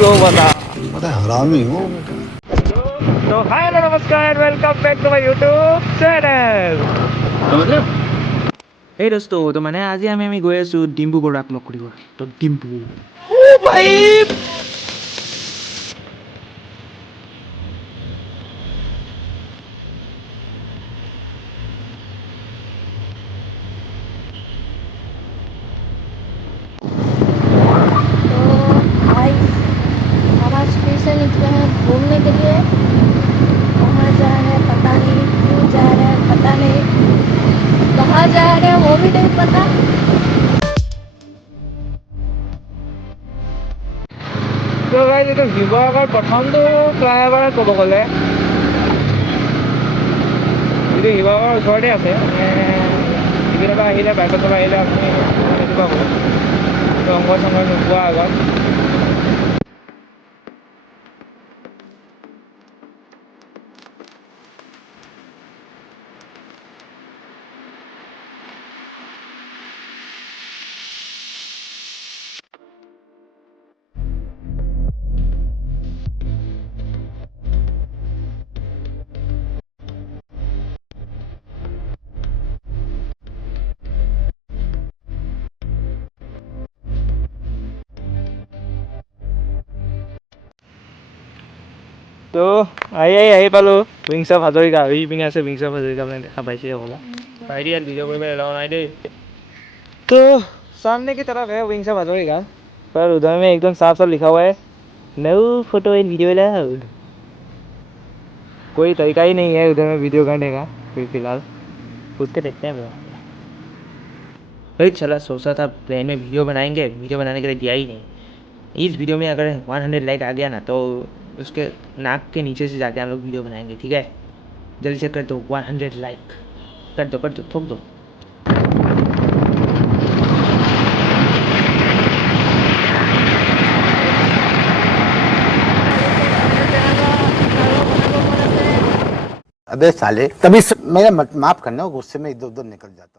लो बता। बड़ा हरामी हो। तो हाय हेलो नमस्कार, welcome back to my YouTube channel. এই দোস্ত তো মানে আজি আমি গৈ আছোঁ ডিম্পুগড়াক লগ কৰিব। তো ডিম্পু ও ভাই भाई हम आज फिर से निकले हैं घूमने के लिए। कहाँ जा रहे हैं पता नहीं, क्यों जा रहे हैं पता नहीं, कहाँ जा रहे हैं वो भी नहीं पता। তো ভাই এইটো শিৱসাগৰ প্ৰথমটো ফ্লাইঅভাৰ ক'ব গ'লে যিটো শিৱসাগৰৰ ওচৰতে আছে। কেতিয়াবা আহিলে বাইকত চলাই আহিলে আপুনি সেইটো পাব ৰংঘৰ চংঘৰ নোপোৱা আগত। তো আহি পালোঁ উইংছ অফ হাজৰিকা। পিনে আছে উইংছ অফ হাজৰিকা, মানে দেখা পাইছে হ'বলা। ভাইটি ইয়াত ভিডিঅ' কৰিব এলাও নাই দেই। तो सामने की तरफ है विंग्स ऑफ हाजरिका, पर उधर में एकदम साफ साफ लिखा हुआ है नो फोटो इन वीडियो अलाउड। कोई तरीका ही नहीं है उधर में वीडियो करने का फिलहाल। खुद के देखते हैं भाई। चला सोचा था प्लेन में वीडियो बनाएंगे, वीडियो बनाने के लिए दिया ही नहीं। इस वीडियो में अगर 100 लाइक आ गया ना तो उसके नाक के नीचे से जाके हम लोग वीडियो बनाएंगे, ठीक है। जल्दी से कर दो 100 लाइक, कर दो ठोक दो। अबे साले तभी मेरा माफ करना, गुस्से में इधर उधर निकल जाता हूँ।